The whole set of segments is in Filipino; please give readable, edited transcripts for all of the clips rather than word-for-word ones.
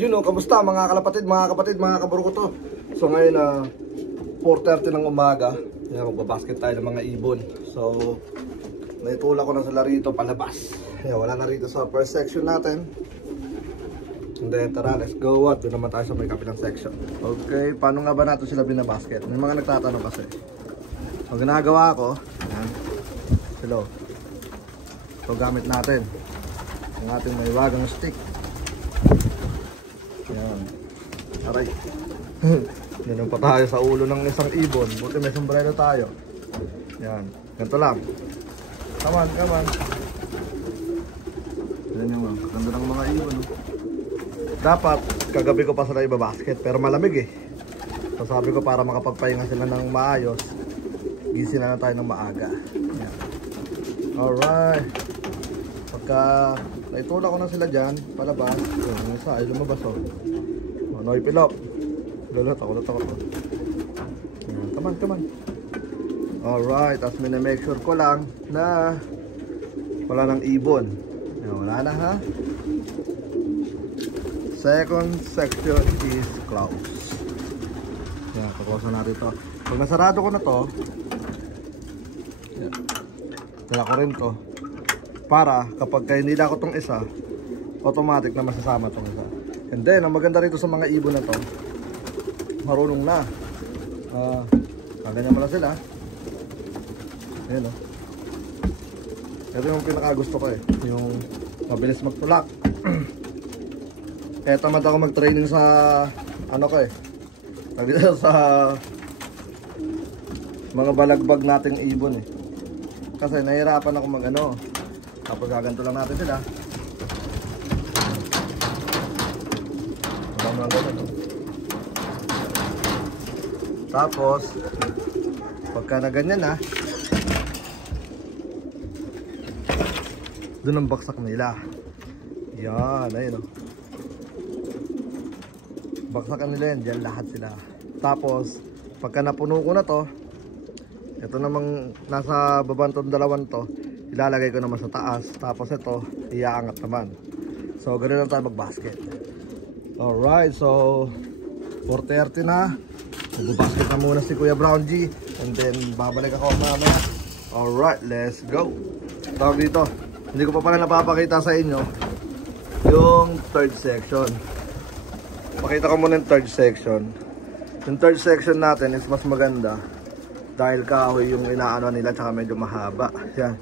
Yun o, kamusta mga kalapatid, mga kaburukoto. So ngayon 4:30 ng umaga. Yan, magbabasket tayo ng mga ibon. So naitulak ko na sila rito palabas. Yan, wala na rito sa first section natin. And then tara, let's go. Doon naman tayo sa may kapilang section. Okay, paano nga ba natin sila binabasket? May mga nagtatanong kasi. So ginagawa ko, yan, hello. So gamit natin ang ating may wagang stick. Yan. Aray. Ganun pa tayo sa ulo ng isang ibon. Buti may sombrero tayo. Yan. Ganito lang. Come on, come on. Yan yung ganda ng mga ibon. Dapat kagabi ko pa sila ibabasket, pero malamig eh. So sabi ko para makapagpahinga sila ng maayos, gising na tayo ng maaga. Yan. Alright. Pagka naitulak ko na sila dyan, palabas. Yung isa ay lumabas oh. Noy pilok. Lulot ako. Come on, come on. Alright, tapos make sure ko lang na wala nang ibon. Wala na ha. Second section is closed. Yan, papawasan natin ito. Pag nasarado ko na to, yan, dala ko rin to. Para kapag hindi na ako tong isa, automatic na masasama tong isa. And then, ang maganda rito sa mga ibon na to, marunong na. Ganyan mo lang sila. Ayan o. Ito yung pinakagusto ko eh. Yung mabilis magtulak. Kaya tamad ako mag-training sa ano ko eh. Sa mga balagbag nating ibon eh. Kasi nahihirapan ako mag ano. Tapos gaganto lang natin sila. Tapos pagka na ganyan na, doon ang baksak nila. Yan, ayun o. Baksakan nila yan, dyan lahat sila. Tapos pagka napuno ko na to, ito namang nasa babantong dalawan to, ilalagay ko naman sa taas. Tapos ito, iaangat naman. So ganoon lang tayo mag-basket. Alright, so 4:30 na. Magbabasket na muna si Kuya Brown G. And then babalik ako mamaya. Alright, let's go. Tawag dito, hindi ko pa pala napapakita sa inyo yung third section. Pakita ko muna yung third section. Yung third section natin is mas maganda dahil kahoy yung inaano nila, tsaka medyo mahaba. Yan.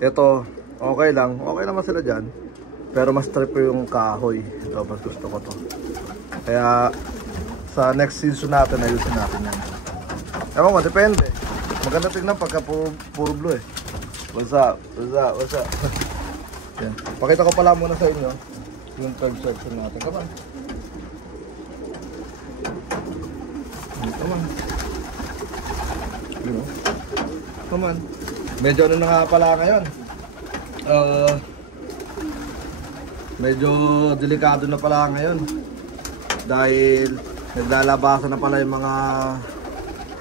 Ito, okay lang. Okay naman sila dyan. Pero mas trip yung kahoy. Ito, mas gusto ko to. Kaya sa next season natin, ayusin natin yan. Ewan ko, depende. Maganda tignan pagka puro blue eh. What's up? What's up? What's up? Yan. Pakita ko pala muna sa inyo yung third section natin. Come on. Come on. You know? Come on. Medyo ano na nga pala ngayon. Medyo delikado na pala ngayon. Dahil naglalabasan na pala yung mga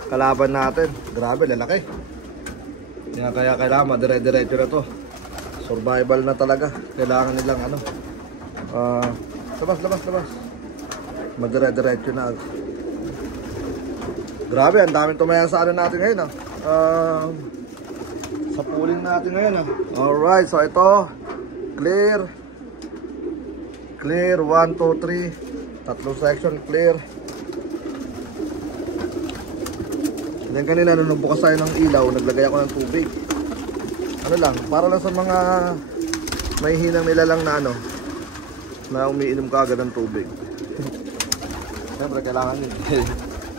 kalaban natin. Grabe, lalaki. Kaya kailangan madire-diretso na to. Survival na talaga. Kailangan nilang ano, labas. Madire-diretso na. Grabe, ang daming tumaya sa ano natin ngayon sa pooling natin ngayon Alright, so ito clear 1, 2, 3, tatlong section clear. Then kanina nung nagbukas tayo ng ilaw, naglagay ako ng tubig. Ano lang, para lang sa mga may hinang nilalang na ano, na umiinom ka agad ng tubig. Siyempre kailangan yun.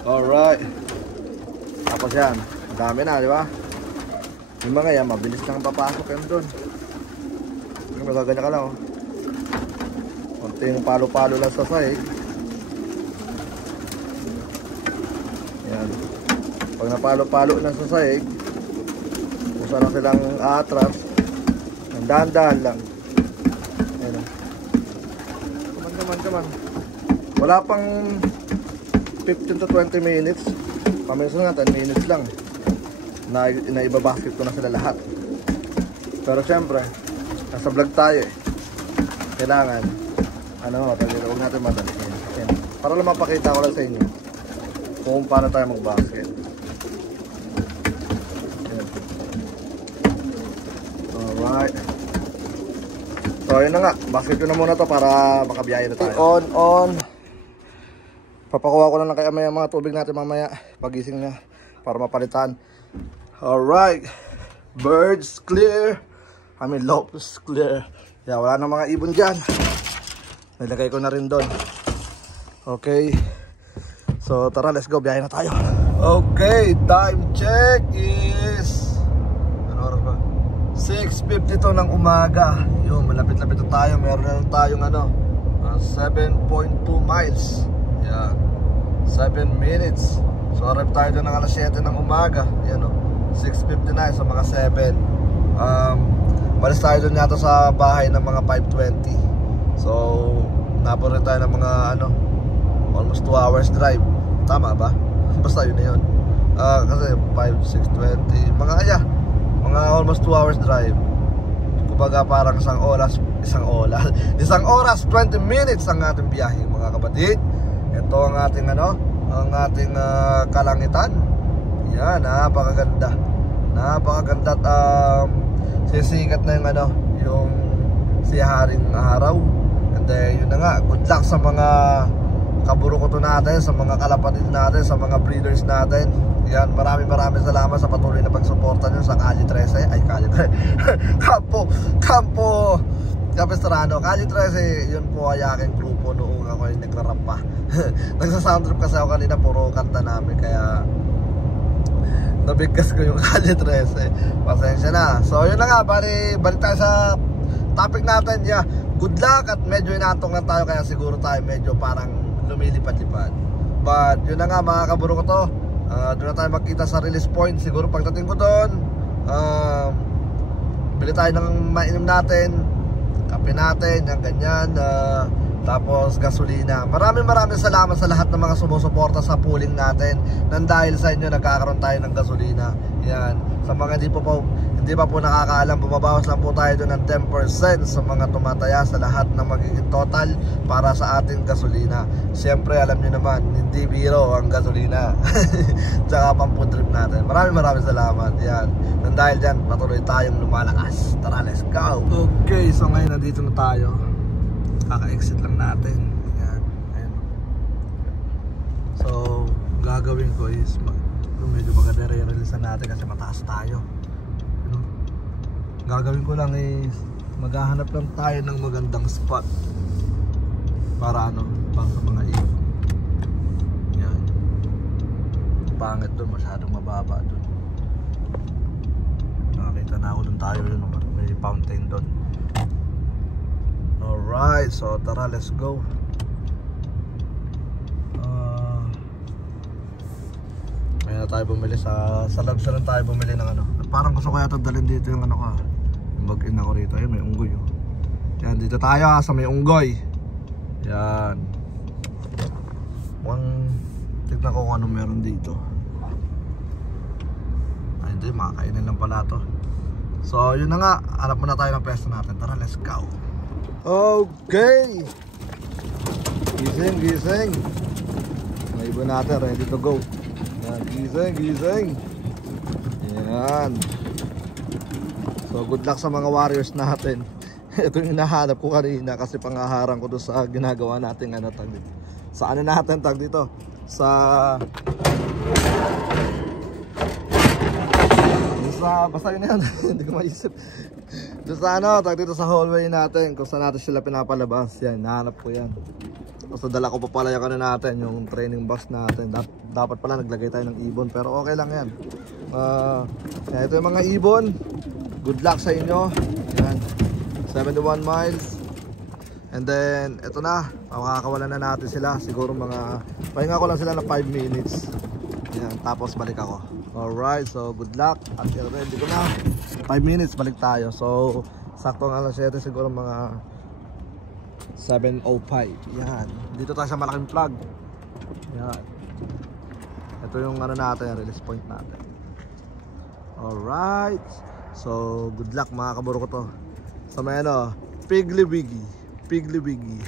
Alright. Tapos yan, dami na, di ba? Yung mga yan, mabilis lang papasok yan doon. Magaganya ka lang konting palo-palo lang sa sahig. Yan. Pag napalo-palo na sa sahig, kung saan lang silang atras, dahan-dahan lang. Ayan. Come on. Wala pang 15 to 20 minutes. Paminsan nga 10 minutes lang na ibabasket ko na sila lahat. Pero syempre, nasa vlog tayo eh. Kailangan ano, huwag natin madaliin. Yan. Para lang mapakita ko lang sa inyo kung paano tayo mag-basket. Yan. Alright. So yun na nga, basket ko na muna to para makabiyahe na tayo. On. Papakuha ko lang kay Amaya mga tubig natin mamaya pagising niya para mapalitan. Alright. Birds clear. Lotus clear. Yeah, wala na mga ibon dyan. Nilagay ko na rin doon. Okay. So tara, let's go, biyahe na tayo. Okay, time check is ano oras ba? 6:52 ng umaga. Yun, malapit-lapit na tayo. Meron na tayong 7.2 miles. Yan, 7 minutes. So arrive tayo doon ng alas 7 ng umaga. Yan 6:59, so mga 7. Malis tayo doon yata sa bahay ng mga 5:20. So napunta tayo ng mga almost 2 hours drive. Tama ba? Basta yun na yun. Kasi 5, 6, 20 mga almost 2 hours drive. Kumbaga parang isang oras 20 minutes ang ating biyahe, mga kapatid. Ito ang ating kalangitan. Yan, napakaganda at sisikat na yung siharing araw. And then yun na nga, good luck sa mga kaburukoto natin, sa mga kalapatid natin, sa mga breeders natin. Yan, maraming salamat sa patuloy na pagsuporta nyo sa Calle 13. Ay, Calle 13 Campo Capistrano. Calle 13, yun po ay aking grupo noong ako ay nagrarap pa. Nagsa-soundtrip kasi ako kanina, puro kanta namin, kaya nabigkas ko yung Calle 13. Pasensya na. So yun na nga, balik tayo sa topic natin. Yeah, good luck, at medyo inatong lang tayo, kaya siguro tayo medyo parang lumilipad-lipad. But yun na nga, mga kaburo ko to, doon na tayo magkita sa release point. Siguro pagdating ko doon, bili tayo ng mainom natin, kape natin, yung ganyan, tapos gasolina. Maraming salamat sa lahat ng mga sumusuporta sa pooling natin. Nang dahil sa inyo nagkakaroon tayo ng gasolina. Yan, sa mga hindi pa po nakakaalam, bumabawas lang po tayo doon ng 10% sa mga tumataya sa lahat ng magiging total para sa ating gasolina. Siyempre alam nyo naman, hindi biro ang gasolina. Tsaka pang food trip natin. Maraming salamat. Yan, nang dahil dyan patuloy tayong lumalakas. Tara, let's go. Okay, so ngayon nandito na tayo. Kaka-exit lang natin. Yan, ayan. So gagawin ko is medyo maganda re-releasean natin kasi mataas tayo. Gagawin ko lang is maghahanap lang tayo ng magandang spot para para sa mga ibon. Yan, pangit doon, masyadong mababa doon. Nakakita na ako doon tayo, yun, may fountain doon. Alright, so tara, let's go. Kaya tayo bumili sa Labsa lang tayo bumili ng parang gusto ko yata dalhin dito yung yung bag-in ako rito. Ayun, may unggoy Yan, dito tayo sa may unggoy. Yan, tignan ko kung anong meron dito. Ay hindi, makakainin lang pala to. So yun na nga, hanap muna tayo ng pwesto natin. Tara, let's go. Okay, gising mga ibon natin ready to go. Yan, gising. Yan. So good luck sa mga warriors natin. Ito yung hinahanap ko kanina kasi pangaharang ko doon sa ginagawa natin tag dito. Sa natin tag dito? Basta yun yan. Hindi ko maisip. Doon sa tag dito sa hallway natin, kung saan natin sila pinapalabas. Yan, nahanap ko yan. So dala ko pa pala yung natin, yung training bus natin. Dapat pala naglagay tayo ng ibon, pero okay lang yan. Ito yung mga ibon. Good luck sa inyo. Yan, 71 miles. And then ito na, makakawalan na natin sila. Siguro pahinga ko lang sila na 5 minutes. Yan, tapos balik ako. Alright, so good luck. At ready ko na, 5 minutes balik tayo. So sakto ang alas 7, siguro mga 7:05. Yan, dito tayo sa malaking plug. Yan, ito yung natin, release point natin. Alright, so good luck mga kaburo ko to sa may Piggly Wiggy. Piggly Wiggy.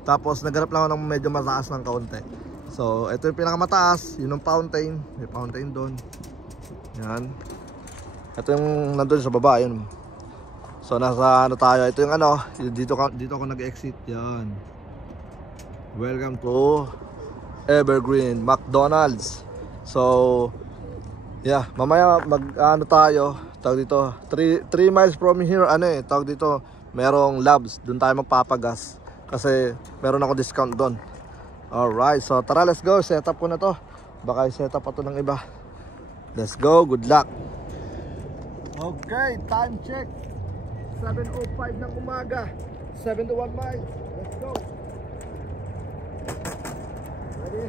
Tapos naghanap lang ako ng medyo mataas ng kaunti. So ito yung pinakamataas, yun yung fountain. May fountain doon. Yan. Ito yung nandun sa baba, yun. So nasa ano tayo, ito yung ano, dito ako nag-exit. Yan. Welcome to Evergreen McDonald's. So yeah, mamaya mag-ano tayo, tawag dito 3 miles from here, ano eh, tawag dito merong labs, doon tayo magpapagas kasi meron ako discount doon. Alright, so tara, let's go. Set up ko na to, baka i-set up pa to ng iba. Let's go, good luck. Okay, time check 7:05 ng umaga, 71 miles. Let's go. Ready?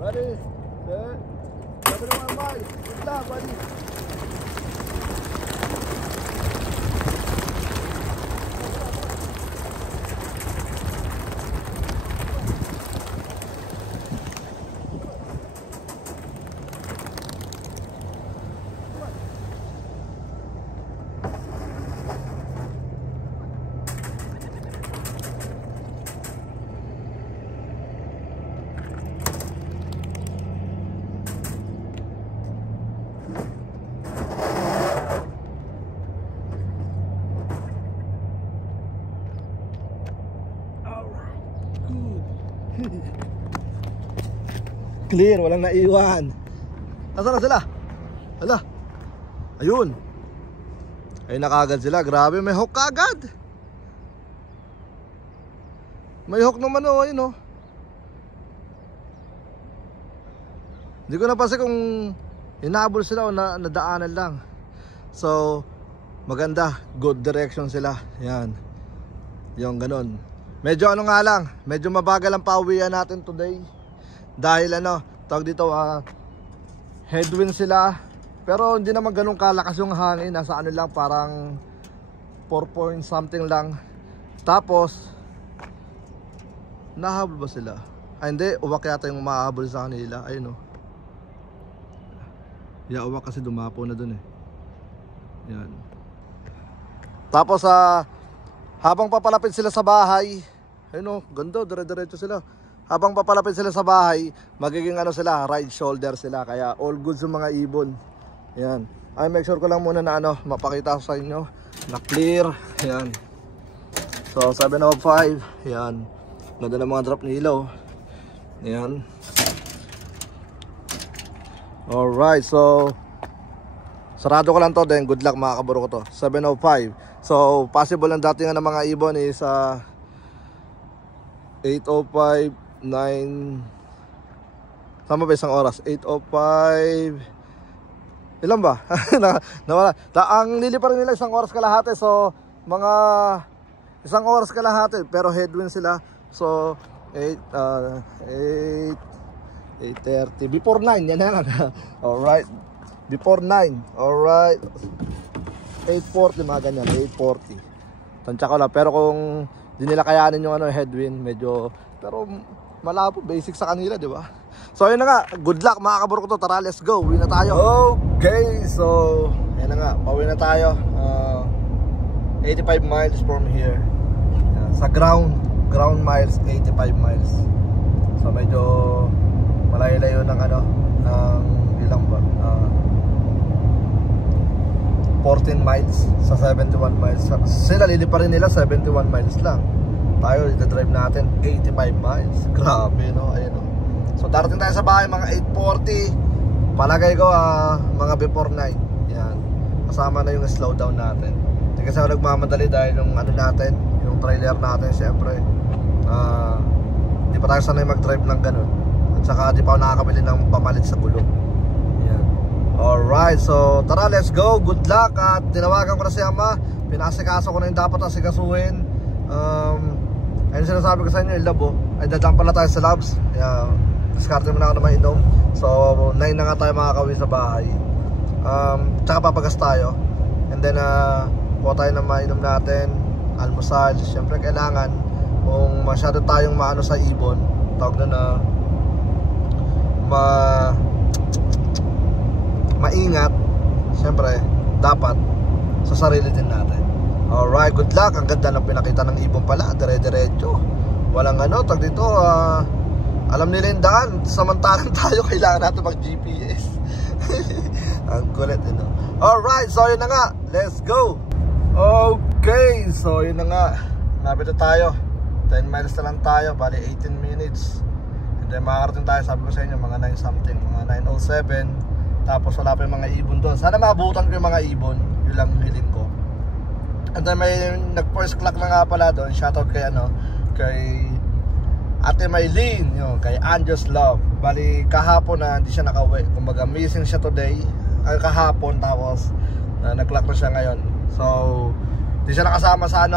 Ready, set, 71 miles. Good luck, buddy. Clear, walang naiwan. Nasaan na sila? Hala. Ayun. Ayun na kagad sila. Grabe, may hook kagad. May hook naman oh, ayun oh. Hindi ko napansin kung hinabol sila o nadaanan lang. So maganda, good direction sila. Yan. Yung ganun. Medyo ano nga lang, medyo mabagal ang pauwian natin today. Dahil ano, tawag dito headwind sila. Pero hindi naman ganun kalakas yung hangin. Nasa ano lang, parang 4 point something lang. Tapos nahabol ba sila? Ay hindi, uwak yata yung mahabol sa kanila. Ayun o. Yeah, uwak kasi dumapo na dun eh. Yan. Tapos habang papalapit sila sa bahay, ayun o, ganda, dire-diretso sila. Habang papalapit sila sa bahay, magiging ano sila, right shoulder sila. Kaya all good sa mga ibon. Yan. Ay, make sure ko lang muna na ano, mapakita ko sa inyo na clear. Yan. So 7:05. Yan. Ganda ng mga drop ni ilaw. Yan. Alright, so sarado ko lang to, then good luck mga kaburo ko to. 7:05. So possible ang datingan ng mga ibon is 8:05, 9. Tama ba isang oras? 8:05. Ilan ba? Nawala. Ang lili pa rin nila isang oras kalahati. So mga isang oras kalahati, pero headwind sila. So 8:30 before 9 yan na. Alright, before 9. Alright, 8:40 mga ganyan. 8:40 tansya ko lang. Pero kung di nila kayanin yung ano, headwind, medyo, pero malabo, basic sa kanila, di ba? So ayun na nga, good luck mga kaburo ko to. Tara, let's go, uwi na tayo. Okay, so ayun na nga, pauwi na tayo. 85 miles from here. Sa ground miles, 85 miles. So medyo malayo-layo ng ano, ng ilang ba? 14 miles sa 71 miles. Sila lilipa rin nila 71 miles lang. Tayo ita-drive natin 85 miles. Grabe no, ayun no. So darating tayo sa bahay mga 8:40. Palagay ko mga before 9. Yan. Kasama na yung slowdown natin. Hindi kasi ako nagmamadali dahil yung ano natin, yung trailer natin syempre hindi pa tayo sanay mag-drive ng ganun. At saka di pa ako nakakabili ng pamalit sa gulong. Yan. Alright, so tara, let's go. Good luck. At tinawagan ko na si Ama. Pinasikaso ko na yung dapat asikasuhin. Ayun sinasabi ko sa inyo, yung labo ay dadaan pala tayo sa labs. Discarte mo na ako na mainom. So 9 na nga tayo makakauwi sa bahay. Tsaka papagas tayo. And then kuha tayo ng mainom natin, almusal. Siyempre kailangan, kung masyado tayong maano sa ibon, tawag na maingat, siyempre dapat sa sarili din natin. Alright, good luck. Ang ganda ng pinakita ng ibon pala, dire-diretso. Walang ano, tag dito, alam nila yung daan. Samantalang tayo kailangan natin mag GPS. Ang kulit, no? Alright, so yun na nga, let's go. Okay, so yun na nga, napit na tayo. 10 miles na lang tayo, bali 18 minutes. And then makakarating tayo, sabi ko sa inyo, mga 9 something, mga 9:07. Tapos wala pa yung mga ibon doon. Sana maabutan ko yung mga ibon, yun lang hiling ko. And then may nag-first clock na nga pala doon. Shoutout kay kay Ate Maylene, kay Angel's Love. Bali kahapon na hindi siya nakauwi. Kumbaga missing siya today, kahapon, tapos nag-clock na siya ngayon. So hindi siya nakasama sa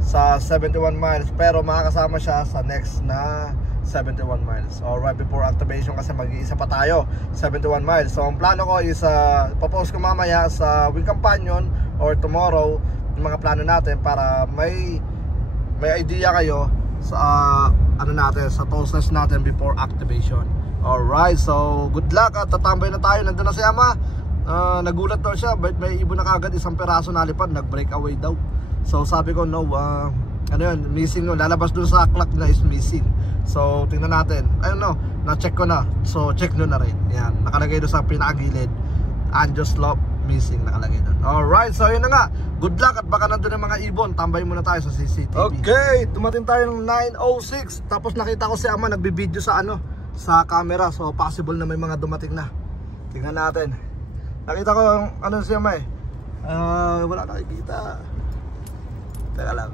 sa 71 miles, pero makakasama siya sa next na 71 miles. Alright, before activation kasi mag-iisa pa tayo, 71 miles. So ang plano ko is papost ko mamaya sa Wing Companion or tomorrow yung mga plano natin para may idea kayo sa natin, sa toasters natin before activation. Alright, so good luck at tatambay na tayo. Nandun na si Ama. Nagulat daw siya, but may ibon na kagad, isang peraso nalipad, nag-break away daw. So sabi ko no, ano yun, missing no, lalabas dun sa clock na is missing. So tingnan natin, ayun no, na-check ko na. So check nyo na rin, yan, nakalagay doon sa pinakagilid, Angel's Love missing, nakalagay doon. Alright, so yun na nga, good luck at baka nandun yung mga ibon. Tambay muna tayo sa CCTV. Okay, dumating tayo ng 9:06. Tapos nakita ko si Ama nagbibideo sa sa camera. So possible na may mga dumating na. Tingnan natin. Nakita ko si Ama wala nakikita. Teka lang.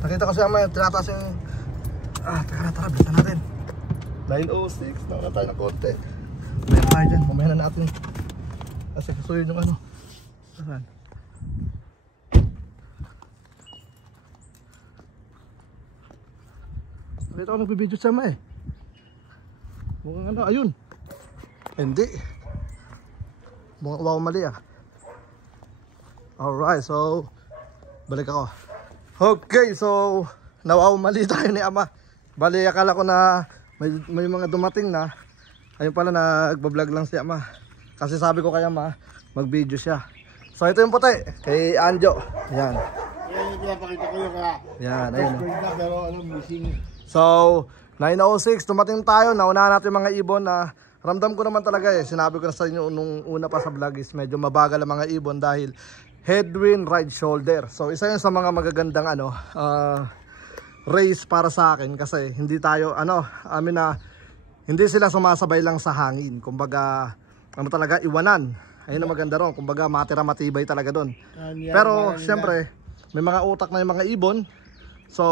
Nakita ko si Ama, tinataas yung tara, bilisan natin. 9:06, nakita tayo ng konti. Meron tayo dyan, mamaya na natin kasi kasuyin yung saan? Nakita ko nagbibideo sa Ama mukhang ayun. Hindi, mukhang wow, mali Alright, so balik ako. Okay, so nawaw mali tayo ni Ama. Bali akala ko na may mga dumating na. Ayun pala, nagbablog lang si Ama. Kasi sabi ko kay Ama, mag-video siya. So ito yung puti, kay Anjo. Yan. Yan, ayun. So 9:06, tumating tayo. Naunahan natin mga ibon na ramdam ko naman talaga sinabi ko na sa inyo nung una pa sa vlog is medyo mabagal ang mga ibon dahil headwind, right shoulder. So isa yun sa mga magagandang race para sa akin kasi hindi tayo hindi sila sumasabay lang sa hangin. Kumbaga talaga iwanan. Ayun ang maganda ron. Kumbaga matibay talaga doon. Pero siyempre may mga utak na yung mga ibon. So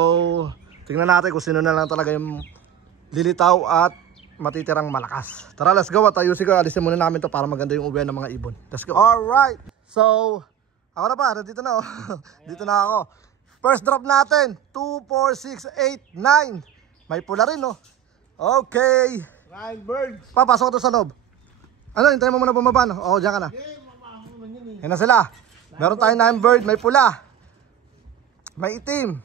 tingnan natin kung sino na lang talaga yung lilitaw at matitirang malakas. Tara, let's go. At ayusin ko, alisin muna namin to para maganda yung uwian ng mga ibon. Let's go. Alright, so ako na pa, dito na dito na ako. First drop natin 2, 4, 6, 8, 9. May pula rin Okay. 9 birds. Papasok to sa loob. Hintayin mo muna bumaba diyan ka na. Yan na sila. Meron tayong 9 bird, may pula, may itim,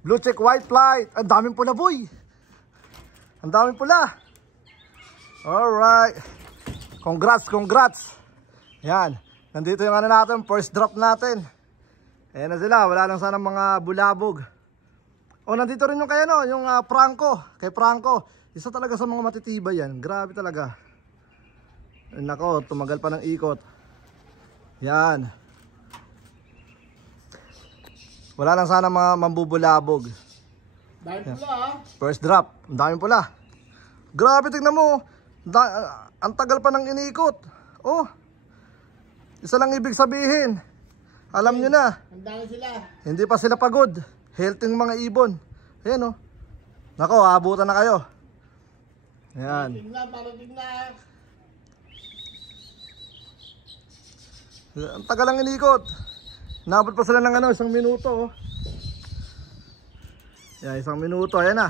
blue check, white flight. Ang daming pula, boy. Ang daming pula. Alright. Congrats. Yan. Nandito yung natin, first drop natin. Ayan na sila, wala lang sana mga bulabog. Nandito rin yung yung Franco, kay Franco. Isa talaga sa mga matitibay yan. Grabe talaga. Nako, tumagal pa ng ikot. Yan. Wala lang sana mga mambubulabog. Dahil pula First drop, ang daming pula. Grabe, tignan mo. Ang tagal pa ng iniikot. Isa lang ibig sabihin. Alam nyo na. Handa sila. Hindi pa sila pagod. Healthy ng mga ibon. Ayan Nako, abutan na kayo. Ayan. Parating na. Ang tagal lang inikot. Nabot pa sila ng 1 minuto. Yan, 1 minuto. Ayan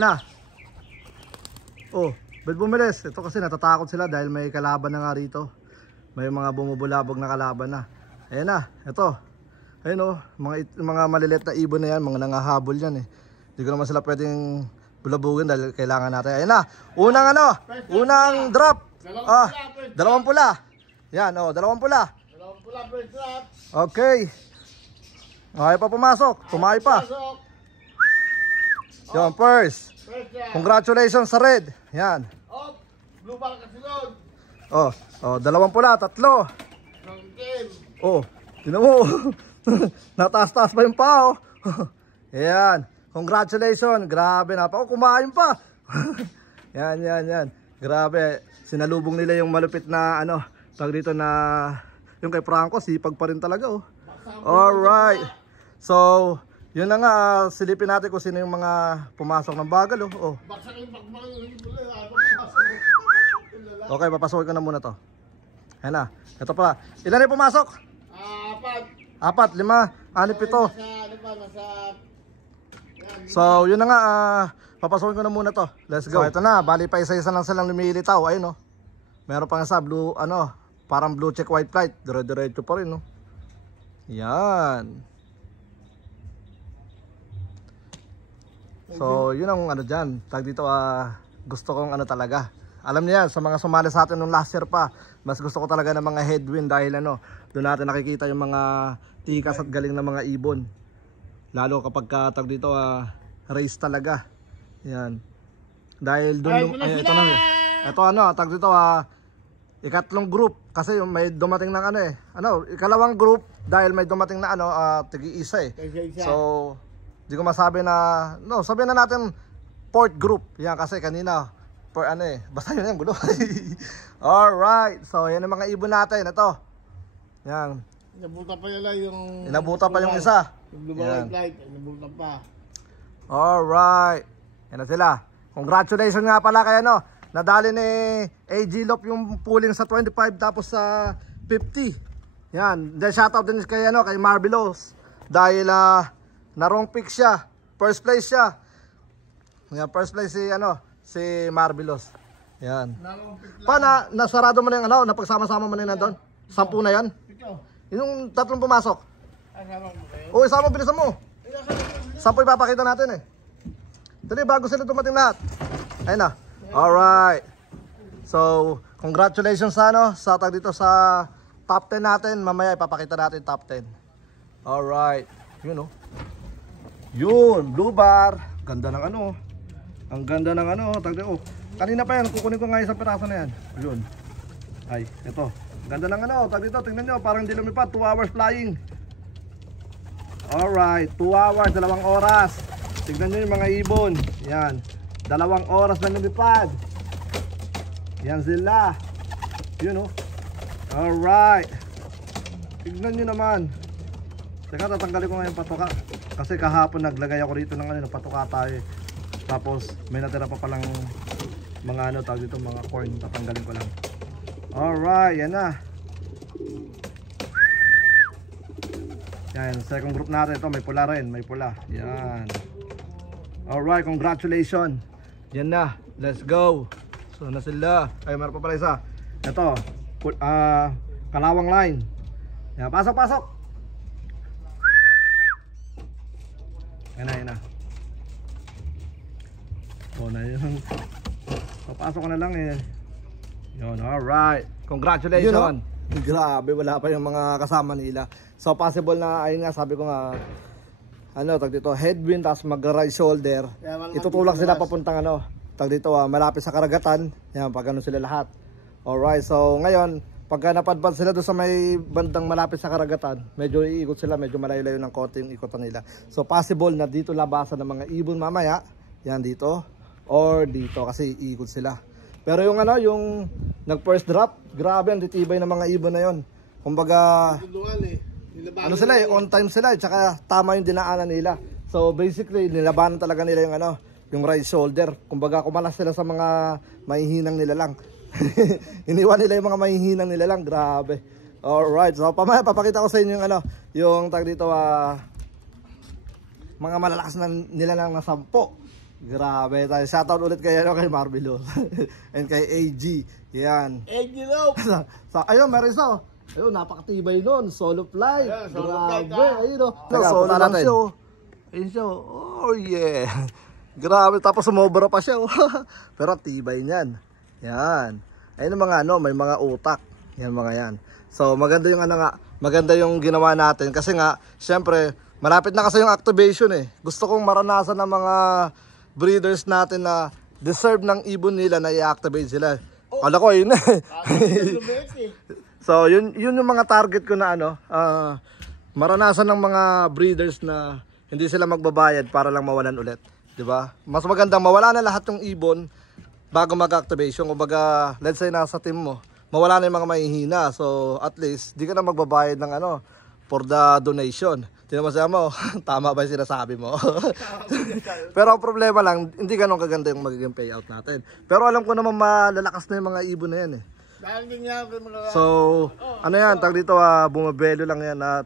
na. Ba't bumilis? Ito kasi natatakot sila dahil may kalaban na nga rito. May mga bumubulabog na kalaban na. Ayan na, ito. Ayun mga maliliit na ibon na yan, mga nangahabol yan Hindi ko naman sila pwedeng bulabugin dahil kailangan natin. Ayan na, unang drop. Dalawang pula. Yan, dalawang pula. Dalawang pula, bird trap. Okay. Okay pa pumasok. Tumay pa. Pasok. Yan, first. Bird trap. Congratulations sa red. Yan. Op. Blue bar kasunod. Dalawang pula, tatlo. Rangkin. Tinan mo. Nataas-taas pa yung pao. Yan. Congratulations. Grabe na pa. Kumain pa. Yan. Grabe. Sinalubong nila yung malupit na tag dito na yung kay Franco, sipag pa rin talaga. Alright. So, yun na nga, silipin natin kung sino yung mga pumasok ng bagal. Okay, papasukin ko na muna to. Ayan na. Ito pala. Ilan na yung pumasok? 4, 5, 6, 7. So, yun na nga, papasukin ko na muna to. Let's go. So, ito na, bali pa isa-isa lang silang lumilitaw. Ayun, meron pa nga sa blue, parang blue check white flight. Dire-diretso pa rin, Yan. So, yun ang dyan. Tag dito, gusto kong talaga. Alam niya, sa mga sumali sa atin nung last year pa, mas gusto ko talaga ng mga headwind dahil doon natin nakikita yung mga tikas at galing ng mga ibon. Lalo kapag tag dito, race talaga. Yan. Dahil doon, ito na. Ito tag dito, ikatlong group kasi may dumating ng ikalawang group dahil may dumating na tigi-isa eh. So, di ko masabi na sabihin na natin fourth group. Yan kasi kanina basta yun yung gulo. Alright. So, yan ang mga ibon natin. Ito. Yan. Inabuta pa yung isa. Yung blue bar flight, inabuta pa. Alright. Yan na sila. Congratulations nga pala kaya nadali ni AG Lop yung pooling sa 25 tapos sa 50. Yan. Then shoutout din kay kay Marvelos dahil na wrong pick siya. First place siya. Yan, first place si Marvelos. Yan. Nasarado mo na yung napagsama-sama mo na yun doon. 10 na yan. Yung tatlong pumasok. Isama bilisan mo. 10 ipapakita natin eh. Dali, bago sila dumating lahat. Ayun na. Alright. So, congratulations sa tag dito sa top 10 natin. Mamaya ipapakita natin top 10. Alright. Yun Yun, blue bar. Ganda ng Ang ganda ng tag dito. Kanina pa yan, kukunin ko nga isang piraso na yan. Yun. Ay, ito. Ganda ng tag dito. Tingnan nyo, parang hindi lumipad. 2 hours flying. Alright, 2 hours, 2 oras. Tingnan nyo yung mga ibon. Yan. 2 oras na lumipad. Yan sila. Yun Alright. Tignan nyo naman. Teka, tatanggalin ko ngayon patuka. Kasi kahapon naglagay ako rito ng patuka tayo. Tapos may natira pa palang mga tawag dito, mga corn. Tatanggalin ko lang. Alright, yan na. Yan, second group natin. Ito, may pula rin. May pula. Yan. Alright, congratulations. Yan na, let's go. So na sila. Ay, meron pa pala isa. Ito, kalawang line. Yan, pasok. Yan na. Na yun. Papasok ko na lang eh. Yun, alright. Congratulations. Grabe, wala pa yung mga kasama nila. So possible na, ayun nga, sabi ko nga, tag dito, headwind, tapos mag-right shoulder. Itutulak sila papuntang tag dito, malapit sa karagatan. Yan, pag sila lahat. Alright, so ngayon, pagka napadpad sila doon sa may bandang malapit sa karagatan, medyo iikot sila, medyo malayo-layo ng konti yung ikotan nila. So possible na dito labasan ng mga ibon mamaya, yan dito, or dito, kasi iikot sila. Pero yung yung nag-first drop, grabe ang titibay ng mga ibon na yon. Kumbaga, sila on time sila, tsaka tama yung dinaanan nila. So basically, nilabanan talaga nila yung right shoulder. Kumbaga, kumalas sila sa mga mahihinang nila lang. Iniwan nila yung mga mahihinang nila lang, grabe. Alright, so papakita ko sa inyo yung tag dito, mga malalakas na nila lang na 10. Grabe tayo. Shoutout ulit kay Marvelos and kay AG. Yan. AG Lop. Ayun, meron isa. Ayun, napakatibay nun. Solo fly. Ayan, solo fly Grabe. Ayun solo lang siya. Ayun siya. Oh yeah. Grabe. Tapos sumobra pa siya. Pero tibay niyan. Yan. Ayun ang mga ano, may mga utak. Yan mga yan. So maganda yung ano nga, maganda yung ginawa natin kasi nga syempre malapit na kasi yung activation eh. Gusto kong maranasan ng mga breeders natin na deserve ng ibon nila na i-activate sila. Kala ko yun eh. So yun yung mga target ko na ano, maranasan ng mga breeders na hindi sila magbabayad para lang mawalan ulit, 'di ba? Mas magandang mawala na lahat yung ibon bago mag-activation. Kumbaga, let's say nasa team mo, mawala na yung mga mahihina. So at least di ka na magbabayad ng ano for the donation. Tinamasa mo, tama ba yung sinasabi mo? Pero ang problema lang, hindi ganun kaganda yung magiging payout natin. Pero alam ko naman malalakas na yung mga ibon na yan eh. So, ano yan, tag dito bumabelo lang yan at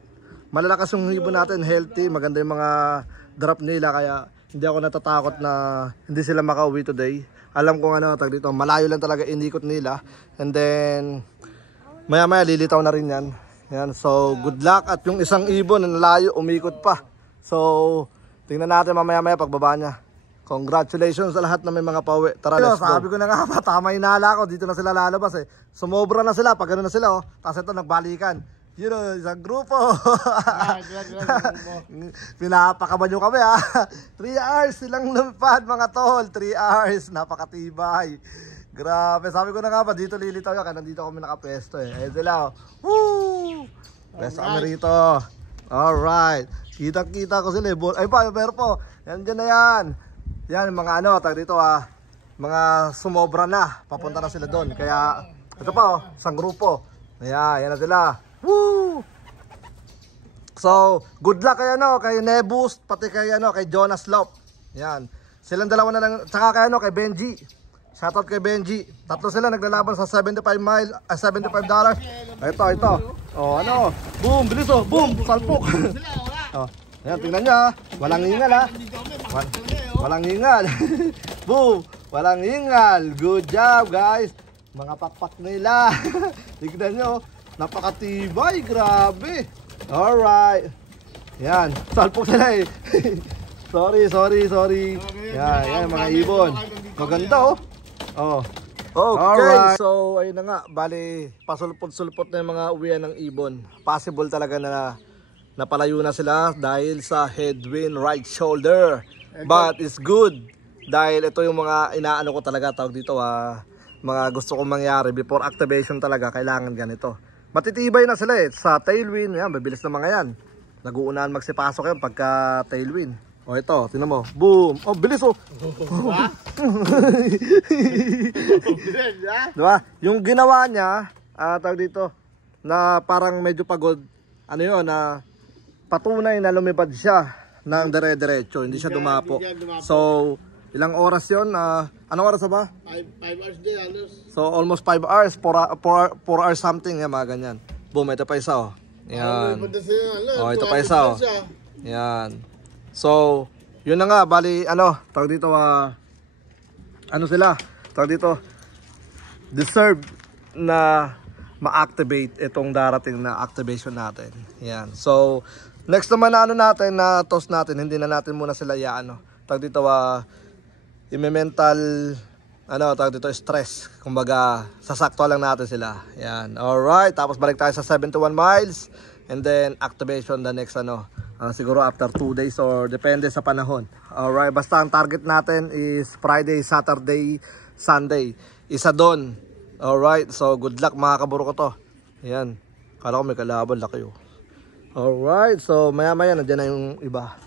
malalakas yung ibon natin, healthy, maganda yung mga drop nila kaya hindi ako natatakot na hindi sila makauwi today. Alam kong ano, tag dito, malayo lang talaga inikot nila and then maya maya lilitaw na rin yan. Yan, so good luck at yung isang ibon na nalayo umikot pa. So, tingnan natin mamaya maya pagbaba niya. Congratulations sa lahat na may mga pauwi. Tara, let's go. Sabi ko na nga pa, tama yung nala ko. Dito na sila lalabas eh. Sumobra na sila, pag gano'n na sila oh. Tapos ito, nagbalikan. Yun o, isang grupo. Pinapakaban nyo kami ha. 3 hours silang lumipad mga tol. 3 hours, napakatibay. Grabe, sabi ko na nga pa, dito lilitaw yan. Kaya nandito kami nakapesto eh. Ayun sila oh. Woo! Pesto kami rito. Alright. Kita-kita ko sila eh. Ay pa, pero po. Yan dyan na yan. Yan, mga ano, tag dito mga sumobra na. Papunta na sila doon. Kaya, ito pa oh, isang grupo. Ayan, yan na sila. Woo! So, good luck kay ano, kay Nebus, pati kay ano, kay Jonas Lop. Yan. Silang dalawa na lang, tsaka kay ano, kay Benji. Shoutout kay Benji. Tatlo sila naglalaban sa $75. Ito. Oh, ano? Boom, bilis oh. Boom, salpok. Oh. Ayan, tingnan nyo ha. Walang hingal ha. Walang hingal. Boom, walang hingal. Good job guys. Mga pakpak nila. Tignan nyo. Napakatibay. Grabe. Alright. Yan. Salpok sila eh. Sorry. Yan mga ibon. Maganda oh. Oh. Okay, alright. So ayun na nga, bali pasulpot-sulpot na yung mga uwian ng ibon. Possible talaga na napalayo na sila dahil sa headwind right shoulder. But it's good dahil ito yung mga inaano ko talaga, tawag dito mga gusto kong mangyari before activation talaga, kailangan ganito. Matitibay na sila eh, sa tailwind, yan, mabilis na mga yan. Nag-uunahan magsipasok yan pagka tailwind. O ito, tinan mo, boom, oh bilis oh. Diba? Yung ginawa niya, tawag dito, na parang medyo pagod, ano yun, na patunay na lumipad siya ng dire-diretso, hindi siya dumapo. So, ilang oras yun? Anong oras ba? 5 hours din, alos. So, almost 5 hours, 4 hours something, yan, mga ganyan. Boom, ito pa isa oh. Yan. Oh, ito pa isa oh. Yan. So, yun na nga, bali, ano, tawag dito, ano sila, tawag dito, deserve na ma-activate itong darating na activation natin. Yan. So, next naman na ano natin, na toss natin, hindi na natin muna sila ano, tawag dito, i-mental, ano, tawag dito, stress. Kumbaga, sasakto lang natin sila. Yan. Alright, tapos balik tayo sa 71 miles, and then activation the next, ano, siguro after 2 days or depende sa panahon. Alright, basta ang target natin is Friday, Saturday, Sunday. Isa doon. Alright, so good luck mga kaburo ko to. Ayan, kala ko may kalaban, laki oh. Alright, so maya maya nandiyan na yung iba.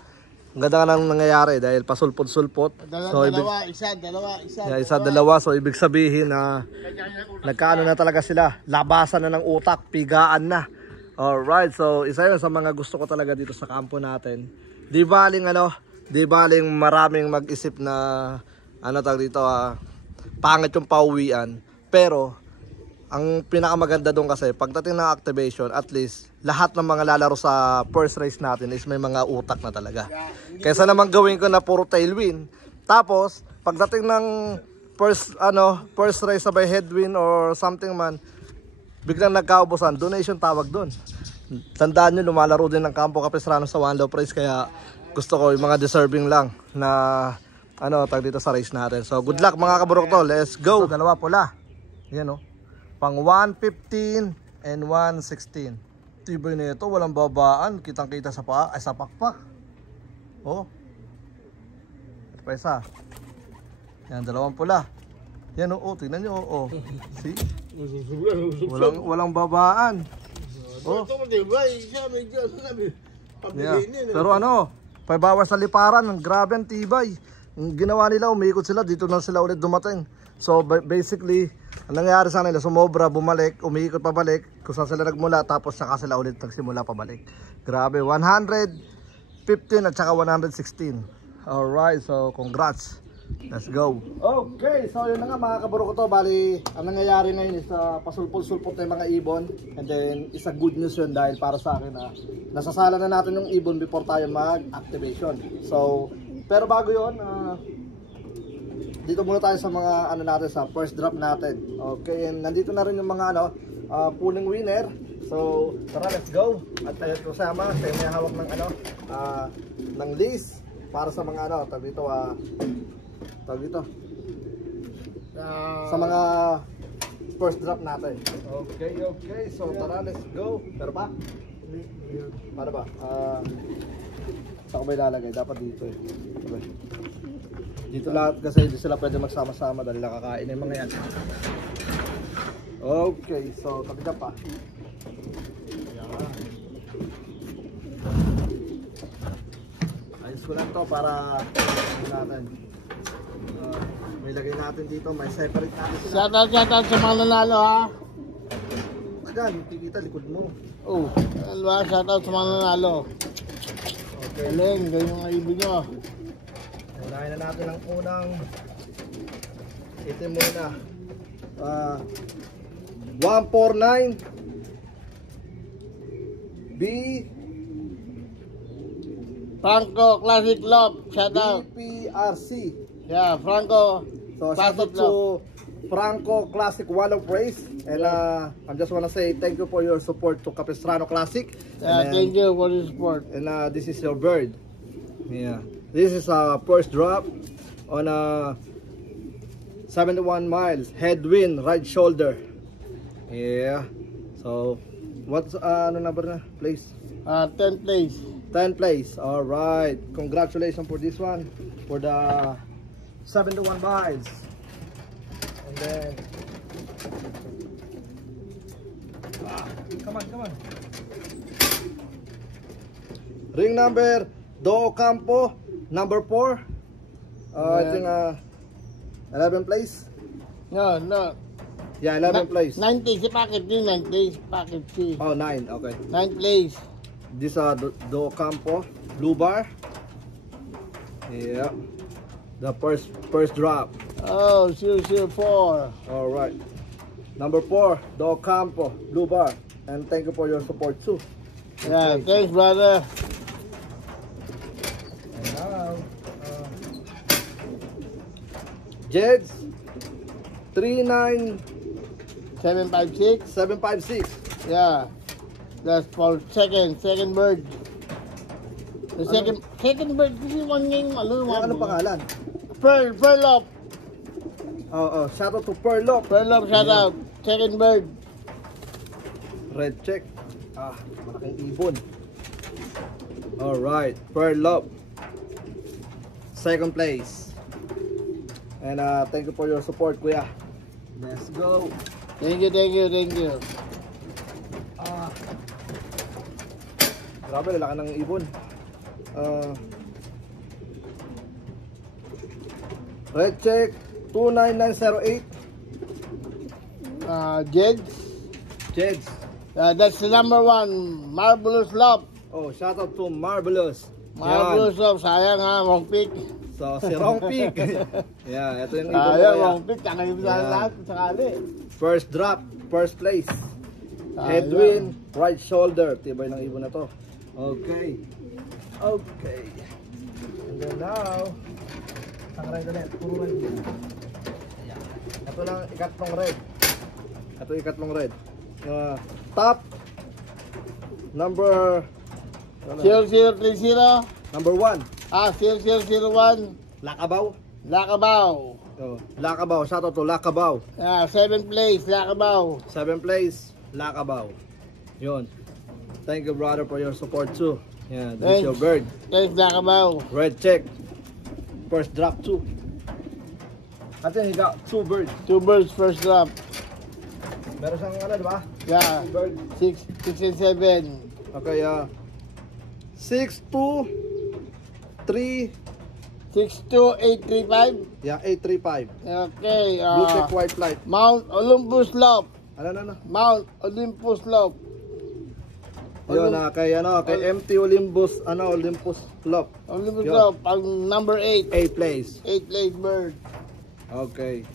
Ang ganda nga nang nangyayari dahil pasulpot-sulpot. So, isa, dalawa. So ibig sabihin na nagkaano na talaga sila. Labasan na ng utak, pigaan na. Alright, so isa yun sa mga gusto ko talaga dito sa kampo natin. Di baling maraming mag-isip na ano tawag dito, pangit yung pauwian. Pero ang pinakamaganda doon kasi pagdating ng activation, at least lahat ng mga lalaro sa first race natin is may mga utak na talaga. Kaysa naman gawin ko na puro tailwind. Tapos pagdating ng first race sabay headwind or something man, biglang nagkaubusan, donation tawag doon. Tandaan nyo, lumalaro din ng Campo Capistrano sa One Low Price, kaya gusto ko yung mga deserving lang na ano, tag dito sa race natin. So good luck mga kaburok to, let's go. So, dalawa pula. Yan oh. Pang 115 and 116. Tibay na ito, walang babaan. Kitang-kita sa paa, ay sa pakpak. Oh. Ito pa isa. Yan, dalawang pula. Yan, oo, tingnan nyo, oo. See? Walang babaan. Oh. Ito mo, diba? Siya, medyo, sabi, Yeah. pabilinin. Pero ano, 5 hours na liparan, grabe ang tibay. Ang ginawa nila, umiikot sila, dito na sila ulit dumating. So basically, ang nangyari sa kanila, sumobra, bumalik, umiikot pabalik, kung saan sila nagmula, tapos saka sila ulit nagsimula pabalik. Grabe, 115 at saka 116. Alright, so congrats. Let's go. Okay, so yun na nga mga kaburo ko to. Bali, ang nangyayari ngayon is pasulpol-sulpot na yung mga ibon. And then, isa good news yun dahil para sa akin na nasasala na natin yung ibon before tayo mag-activation. So, pero bago yun, dito muna tayo sa mga ano natin, sa first drop natin. Okay, and nandito na rin yung mga ano, pulling winner. So, tara, let's go. At tayo kasama, tayo may hawak ng ano, ng list para sa mga ano, tawag dito, sa mga first drop natin. Okay, so tara, let's go. Pero pa? Paano ba? Saan ko ba ilalagay? Dapat dito eh. Okay. Dito lahat kasi hindi sila pwede magsama-sama dahil nakakain yung mga yan. Okay, so tabi ka pa. Ayos ko lang to para natin. May lagay natin dito, may separate natin sila. Shoutout sa mga nanalo, ha? Agan, kikita likod mo. Oh, alwa, shoutout sa mga nanalo. Okay. Galing, ganyan yung ibig nyo. Unahin na natin ang unang itim muna. 149 B Franco Classic Love, shoutout. BPRC. Yeah, Franco. So shout out to Franco Classic Wall of Praise. And I just wanna say thank you for your support to Capistrano Classic. Yeah, And, thank you for the support. And this is your bird. Yeah. This is a first drop on 71 miles. Headwind, right shoulder. Yeah. So what's ano number na? Place? 10th place. 10th place. All right. Congratulations for this one. For the 71 miles. And then come on. Ring number Do Campo, number 4. I think 11th place. No. Yeah, 11th place. 9th place, packet din, 9th place, packet C. Oh, 9. Okay. 9th place. This Do Campo, blue bar. Yeah. The first drop. Oh, 004. All right. Number 4, Do Campo, blue bar. And thank you for your support too. Yeah, Okay. thanks, brother. And now, Jeds 756. 39756. Yeah. That's for second bird. The second bird, kasi one game, Ano pangalan? Pearl up. Oh, shout out to Perlop. Pearl up, shout out. Second bird. Red check. Malaking ibon. All right, Perlop. Second place. And thank you for your support, kuya. Let's go. Thank you. Grabe, lalaki ng ibon. Red check 29908. Jeds. Jeds. That's the number 1. Marvelous Love. Oh, shout out to Marvelous. Marvelous Love. Sayang ha, wrong pick. So, si Wrong Pick. Yeah, ito yung ibon ko. Sayang, Kaya. wrong pick. Tanggalin mo sa Yeah. lahat sakali. First drop, first place. Sayang. Headwind, right shoulder. Tibay ng ibon na to. Okay. And then now, isang red ulit. Puro red. Ayan. Ito lang, ikatlong red. Top. Number 0030. number 1. 0001. Lakabaw. Lakabaw. Oh, Lakabaw. Shout out to Lakabaw. 7th place, Lakabaw. 7th place, Lakabaw. Yun. Thank you, brother, for your support too. Yeah, this is your bird. Thanks, Lakabaw. Red check. First drop 2. I think he got 2 birds. 2 birds, first drop. Meron siyang ano, di ba? Yeah, 2 birds. 6 and 7. Okay, 6, 2, 3. 62835. Yeah, 835. Okay. Blue check, white flight. Mount Olympus Loop. Ano? Mount Olympus Loop. Yun, kay MT Olympus, Olympus Loop. Olympus Yun. Loop, ang number 8. 8 place. 8 place bird. Okay.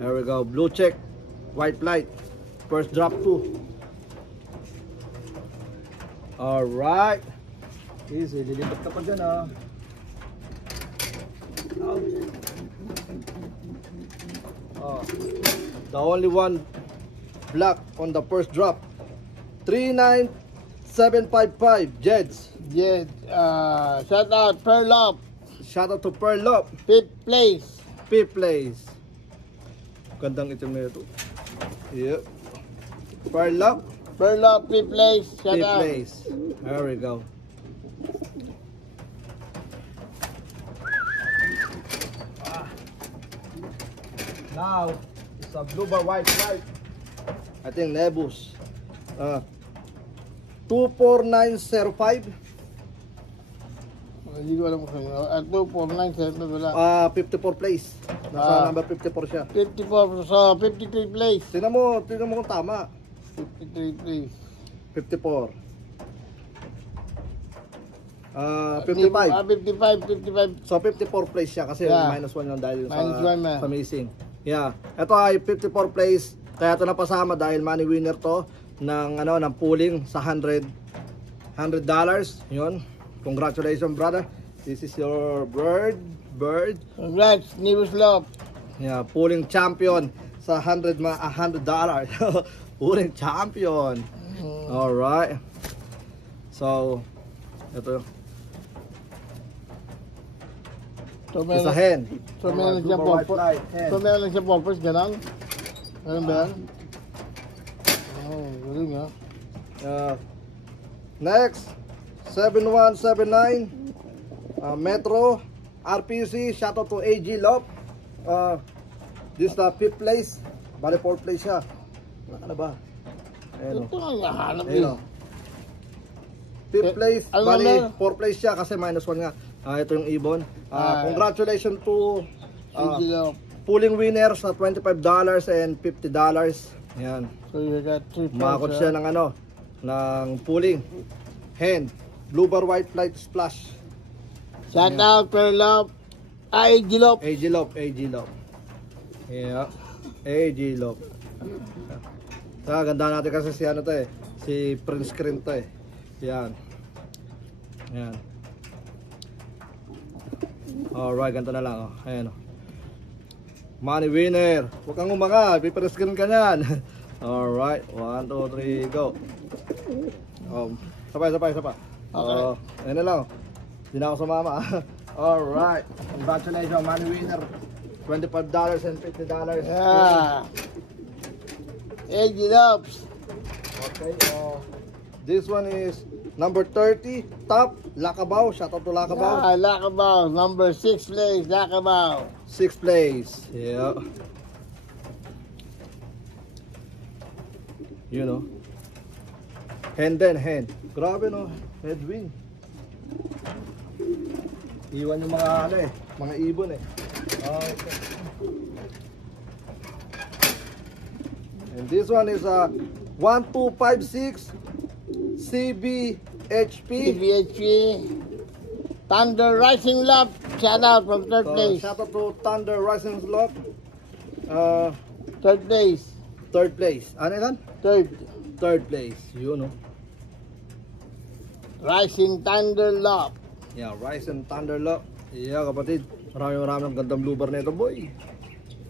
There we go. Blue check, white flight. First drop 2. Alright. Easy, lilipat ka pa dyan Oh. The only one black on the first drop. 39755 Jeds. Yes. Shout out Pearl Loop. Shout out to Pearl Loop. 5th place. 5th place. Gandang item na ito. Yep. Pearl Loop. Pearl Loop, 5th place. Shout 5th out. place. There we go. Now, it's a blue bar white flight. I think Nebus. 24905. Hindi ko alam kung at 249 wala. 54 place. Nasa number 54 siya. 54 sa 53 place. Tingnan mo kung tama. 53 place. 54. 55. 55. So 54 place siya kasi Yeah. -1 lang dahil Minus one, man. sa missing. Yeah. Ito ay 54 place. Kaya ito napasama dahil money winner to ng ng pooling sa $100. Yun. Congratulations, brother. This is your bird. Congrats, Nebus Loop. Yeah, pooling champion sa $100. Pooling champion. All right. So, ito. So Isa hen. So meron siya purpose. So meron siya purpose, gano'n? Ganun ba yan? Oh, galing ha. Next, 7179 Metro RPC. Shout out to AG Lop. This is the 5th place. Bali 4th place siya. Ano ba? Ayun. Ito ang nahanap Ayun. yun. 5th place. Ano Bali naman? 4th place siya kasi -1 nga. Ito yung ibon. Congratulations to AG Loop. pooling winner sa $25 and $50. Yan. So you got 3 points. Umakot siya ng ng pooling. Hen. Blue bar white flight splash. Shout out Pearl Loop. AG Loop. AG Lop. Yeah. AG Lop. Ganda natin kasi si si Prince Screen to Yan. Alright, ganito na lang Ayan Money winner. Huwag kang umanga, Prince Screen ka yan. Alright, 1, 2, 3, go. Sabay. Okay. Ayan na lang. Hindi na ako sumama. Alright. Congratulations, money winner. $25 and $50. Yeah. AG Loop. Okay. This one is number 30. Top. Lakabaw. Shout out to Lakabaw. Yeah, Lakabaw. Number 6 place, Lakabaw. 6th place. Yeah. You know. Hen. Grabe no. Headwind. Iwan yung mga mga ibon Okay. And this one is 1256 CBHP. TVHP. Thunder Rising Loop. Shout out from 3rd place. Shout out to Thunder Rising Loop. 3rd place. 3rd place. Ano yan? 3rd place. Yun Rising Thunder Loop. Yeah, Rising Thunder Loop. Yeah, kapatid. Maraming gandang blue bar na ito, boy.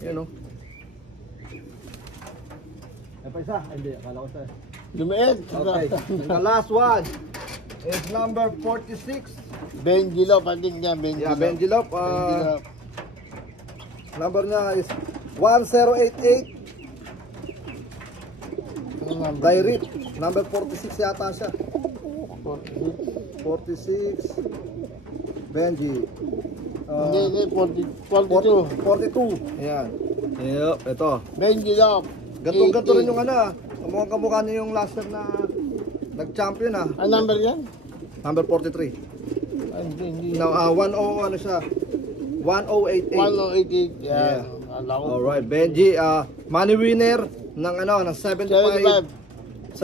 Yan Ay pa isa? Hindi, akala ko isa Lumiit. Okay. The last one is number 46. Benji Loop, I think niya. Benji Yeah, Loop. Benji Lop. Benji Loop. Number niya is 1088. Direct. Number 46 yata siya. 46. Benji. Hindi, 42. 42. Ayan. Yup, ito. Benji Love. Ganto rin yung ano. Mukhang kamukha niya yung last year na nag-champion ah. Ang number yan? Number 43. Hindi. Now, 10 ano siya? 1088. 1088. Yan. Alright, Benji, money winner ng ano, ng $75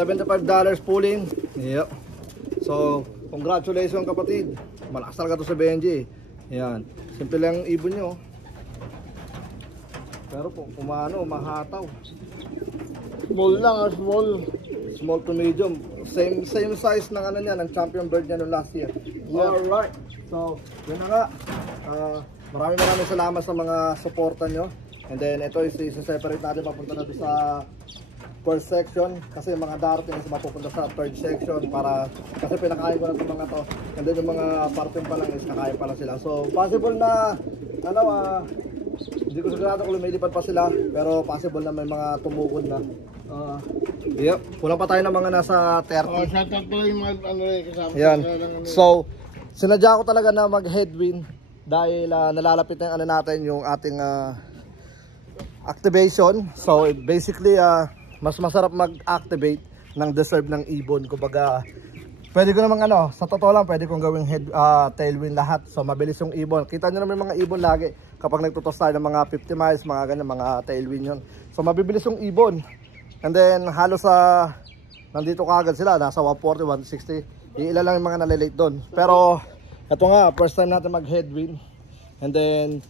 pulling. Yep. So, congratulations kapatid. Malakas talaga to sa Benji. Yan. Simple lang ibon nyo. Pero po, mahataw. Small lang, small. Small to medium. Same size ng ano niya, ng champion bird niya noong last year. Yeah. Alright. So, yun na nga. Maraming salamat sa mga suporta nyo. And then ito is separate natin papunta na sa first section kasi mga darating is mapupunta sa third section para kasi pinakain ko na itong mga to. And then yung mga parting pa lang is kakain pa lang sila. So possible na ano hindi ko sigurado kung lumilipad pa sila pero possible na may mga tumukod na. Yep, kulang pa tayo ng mga nasa 30. Shout out to yung mga kasama. Yan. So sinadya ko talaga na mag headwind dahil nalalapit na yung ano natin yung ating activation. So basically mas masarap mag-activate ng deserve ng ibon. Kumbaga pwede ko namang ano, sa totoo lang pwede kong gawing tailwind lahat. So mabilis yung ibon. Kita nyo naman yung mga ibon lagi kapag nagtutos tayo ng mga 50 miles, mga ganyan, mga tailwind yun. So mabibilis yung ibon. And then halos nandito kaagad sila, nasa 140, 160. Iila lang yung mga nalilate doon. Pero ito nga, first time natin mag headwind. And then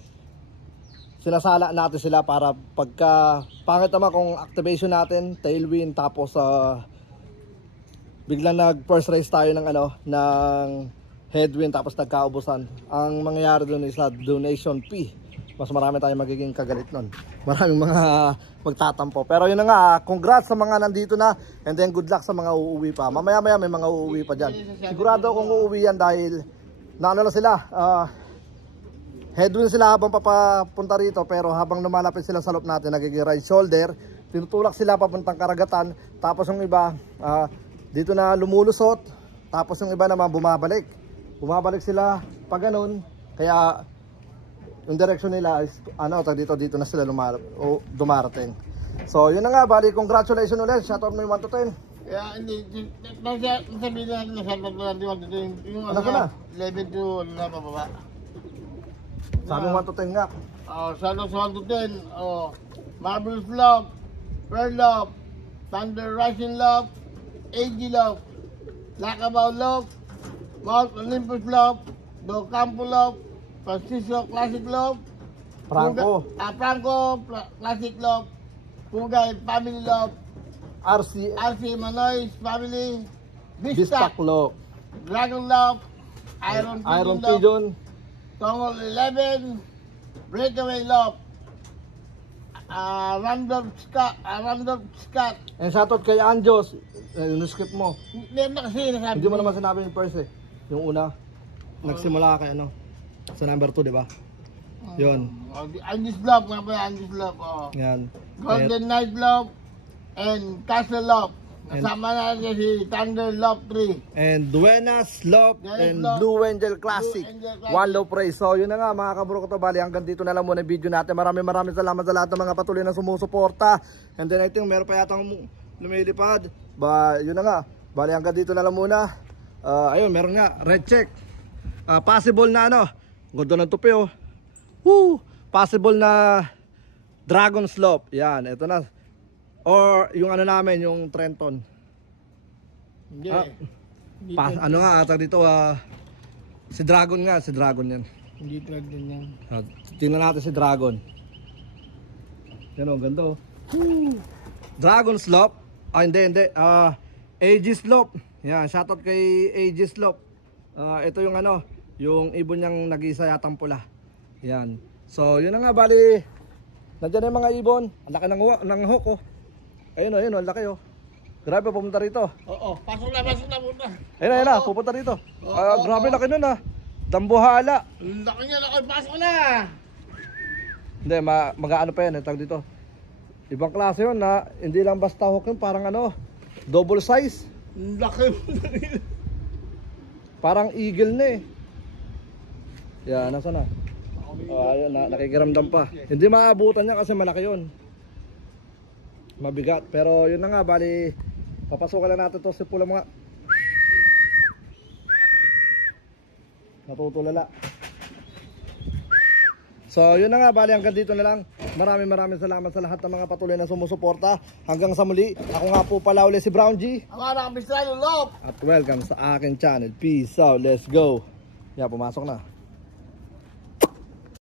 sinasala natin sila para pagka pangit naman kung activation natin, tailwind, tapos biglang nag first race tayo ng ano, ng headwind tapos nagkaubusan. Ang mangyayari doon is donation fee. Mas marami tayong magiging kagalit nun. Maraming mga magtatampo. Pero yun na nga, congrats sa mga nandito na. And then good luck sa mga uuwi pa. Mamaya may mga uuwi pa dyan. Sigurado kung uuwi yan dahil na ano lang sila, headwind sila habang papapunta rito, pero habang lumalapit sila sa loob natin, nagiging right shoulder, tinutulak sila papuntang karagatan, tapos yung iba dito na lumulusot, tapos yung iba naman bumabalik sila pag ganun, kaya yung direction nila is ano, dito na sila dumarating. So yun na nga, bali congratulations ulit, shout out mo yung 1 to 10. Yeah, hindi. Sabihin natin na shout out natin yung Ano na? 11 to na pababa. Sabi 1 to 10 nga. Shout out sa 1 to 10. Marvelous Love, Pearl Love, Thunder Rising Love, AG Love, Lakabaw Love, Mount Olympus Love, Do Campo Love, Francisco Classic Love, Franco, Classic Love, Pugay Family Love, RC Manoy's Family, Bistak Love, Dragon Love, Iron Pigeon, Tongol 11, Breakaway Love, Randolph Scott. and shoutout kay Anjos. Yung skip mo. Meron na kasi nasabi. Hindi mo naman sinabi yung first eh. Yung una, nagsimula kay ano, sa number 2, di ba? Yun. Andy's Love, nga ba Andy's Love? Yan. Golden Knight Love and Castle Love. Kasama na si Thunder Love 3. And Duenas Love and Love. Blue Angel Classic. Blue Angel Classic. One Low Praise. So yun na nga mga kabro ko to, bali hanggang dito na lang muna yung video natin. Maraming salamat sa lahat ng mga patuloy na sumusuporta. And then I think meron pa yata lumilipad. Yun na nga, bali hanggang dito na lang muna. Ayun, meron nga, red check. Possible na ano, ganda ng tupi oh. Woo! Possible na Dragon Slope. Yan, ito na. Or yung ano namin, yung Trenton. Hindi. Ano nga ata dito, si Dragon nga, si Dragon yan. Hindi Dragon yan. Tingnan natin si Dragon. Yan o, ganda o. Dragon Slope. Hindi. AG Slope. Yan, shoutout kay AG Slope. Ito yung ano, yung ibon niyang nag-isa yatang pula. Yan. So, yun na nga, bali. Nandiyan yung mga ibon. Ang laki ng hook oh. Ayun, ang laki oh. Grabe, pumunta rito. Oo, pasok na muna. Ayun na, pupunta rito. Grabe, laki nun ah. Dambuhala. Laki niya, pasok na. Hindi, mag-ano pa yan, tawag dito. Ibang klase yun na, hindi lang basta hook yun, parang ano, double size. Laki mo na rin. Parang eagle na eh. Yan, nasa na? Ayun, nakikiramdam pa. Hindi maabutan niya kasi malaki yun. Mabigat. Pero yun na nga, bali, papasukan na natin to si pula mga natutulala. So yun na nga, bali hanggang dito na lang. Maraming salamat sa lahat ng mga patuloy na sumusuporta. Hanggang sa muli, ako nga po pala uli si Brown G. Ako na, Mr. Love. At welcome sa aking channel. Peace out, let's go. Yan, pumasok na.